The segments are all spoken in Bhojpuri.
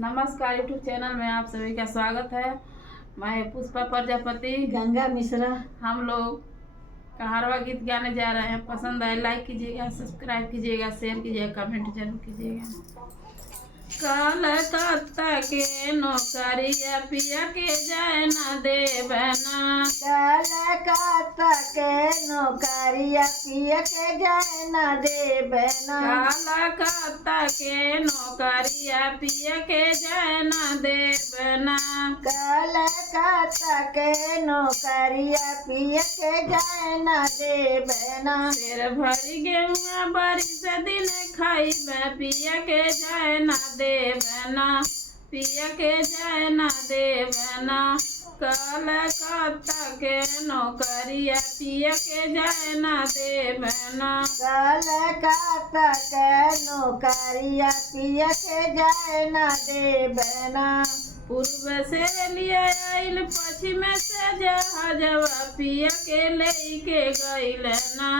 नमस्कार, यूट्यूब चैनल में आप सभी का स्वागत है। मैं पुष्पा प्रजापति, गंगा मिश्रा। हम लोग कहारवा गीत गाने जा रहे हैं। पसंद आए लाइक कीजिएगा, सब्सक्राइब कीजिएगा, शेयर कीजिएगा, कमेंट जरूर कीजिएगा। कलकत्ता के नौकरिया पिया के जाए न देवना, कलकत्ता के नौकरिया पिया के जाए न देवना, कलकत्ता के नौकरिया पिया के जाए न देवना, कलकत्ता के नौकरिया पिया के जाए न देवना। फिर भरी गेहुआ बारिश दिन खाई पिया के जाए न देवना, पिया के जाए न देवना। कलकत्ता के नौकरिया पिया के जाए न देवना, कलकत्ता के नौकरिया पिया के जाए न देवना। पूर्व से लिया आइल पश्चिम से जहाजवा पिया के लेके गइल ना,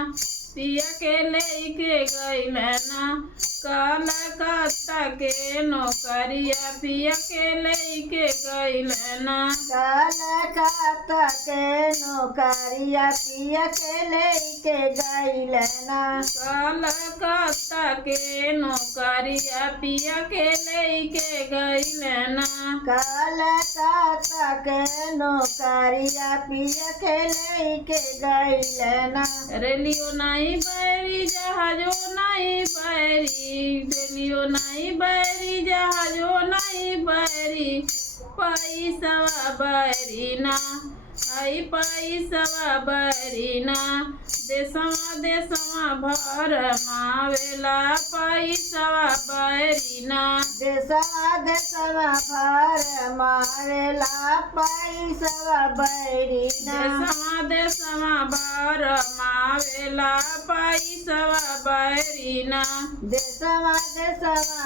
पिया के लेके गइल ना। कलकत्ता के नौकरिया पिया के लेके गइल ना, कलकत्ता के नौकरिया पिया के लेके गइल ना। कलकत्ता के नौकरिया पिया के लेके गइल ना, कलकत्ता के नौकरिया पिया के लेके गइल ना। रेलियो नहीं बैरी जहाजो नहीं बैरी, रेलियो नहीं बैरी जहाजो नहीं बैरी। पैसा बैरी ना, आई पैसा बैरी ना। देशवा भर मावेला पैसा बैरी ना, देशवा भर मारेला पैसा बैरी ना। देशवा भर मावेला पैसा बैरी ना। देशवा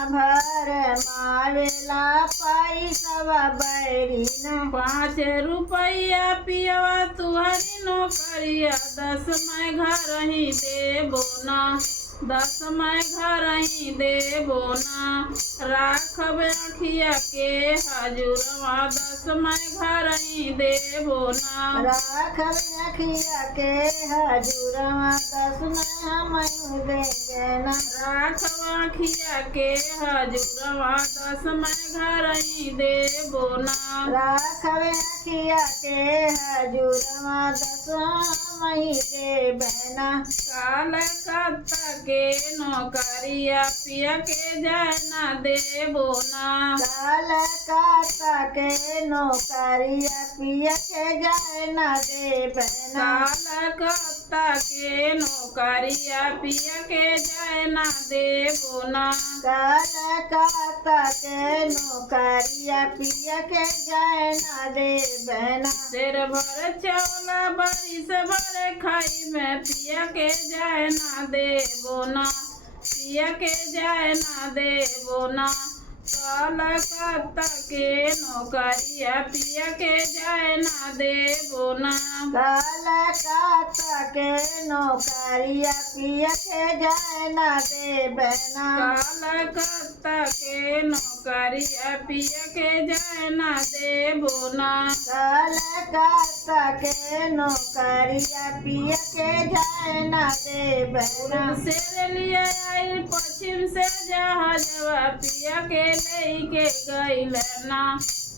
भर मारेला पैसा बैरी ना। 5 रुपया पियवा तुहरी नौकरिया, 10 मैं घर ही देबो ना, 10 मैं घर ही देबो ना। राखब अखिया के हजूरवा, 10 मैं घर ही देबो ना। राखब अखिया के हजूरवा, 10 मैं हम देंगे ना। राखब अखिया के हजूरवा, 10 मैं घर ही देबो ना। राखब अखिया के हजूरवा, 10 हम ही देबे ना। कलकत्ता के नौकरिया पिया के जाए न देबो ना, कलकत्ता के नौकरिया पिया के जाए न देबे ना। कलकत्ता के नौकरिया पिया के जाए न देबो ना। कलकत्ता के नौकरिया पिया के जाए न देबे ना। शेर भर चौला बारिश भर खाई में पिया के जाए न देबो ना, पिया के जाए न देबो ना। कलकत्ता के नौकरिया पिया के जाए न देबो ना। कलकत्ता के नौकरिया पिया के जाए न देबे ना। कलकत्ता के नौकरिया पिया के जाए न देबो ना। कलकत्ता के नौकरिया पिया के जाए न देबे ना। से लिए आई पश्चिम से जहाजवा पिया के लेके गइल ना,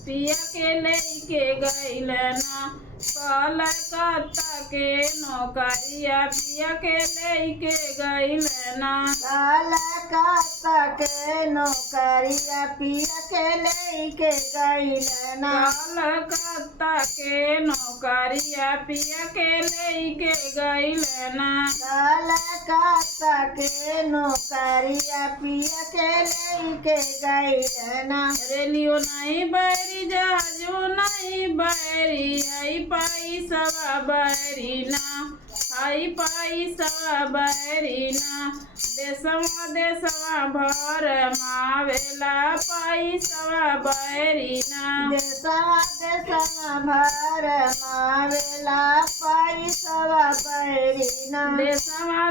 पिया के लेके गइल ना। कलकत्ता के नौकरिया पिया के लेके गइल ना। कलकत्ता के नौकरिया पिया के लेके गइल ना। कलकत्ता के नौकरिया पिया के लेके गइल ना। कलकत्ता के नौकरिया पिया के लेके गइल ना। रेलियो नहीं बैरी जहाजो नहीं बैरी, आई पैसा बैरी ना, आई पैसा बैरी ना। देशवा भर मावेला पैसा बैरी ना। देशवा भर मावेला पैसा बैरी ना। देशवा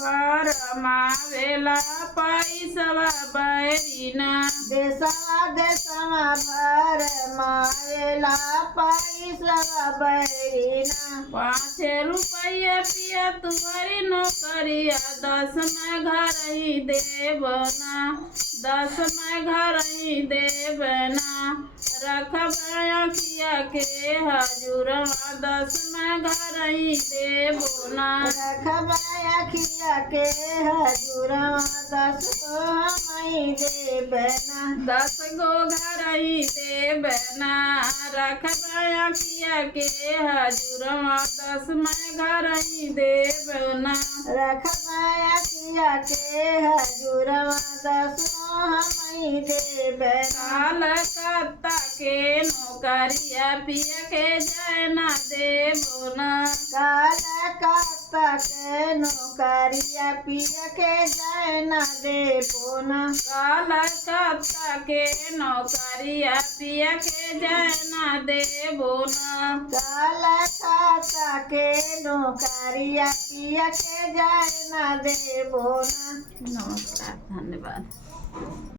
भर मावेला पैसा बैरी महीना देशवा देशवा भर मारेला पैसा बहिना 5 रुपया पिया तुम्हारी नौकरिया 10 मैं घर ही देवना 10 मैं घर ही देवना रखब अखिया के हजूरवा 10 मैं घर ही देवना रखब अखिया के हजूरवा 10 को हम देवना 10 गो घर ही देवना रखब अखिया के हजूरवा 10 मैं घर ही देवना रखब अखिया के हजूरवा 10 को हम देवना कलकत्ता के नौकरिया पिया के जाना देवना कलकत्ता के नौकरिया पिया के जाना देवना कलकत्ता के नौकरिया पिया के जाना देवना कलकत्ता के नौकरिया पिया के जाना देवना। नमस्कार, धन्यवाद।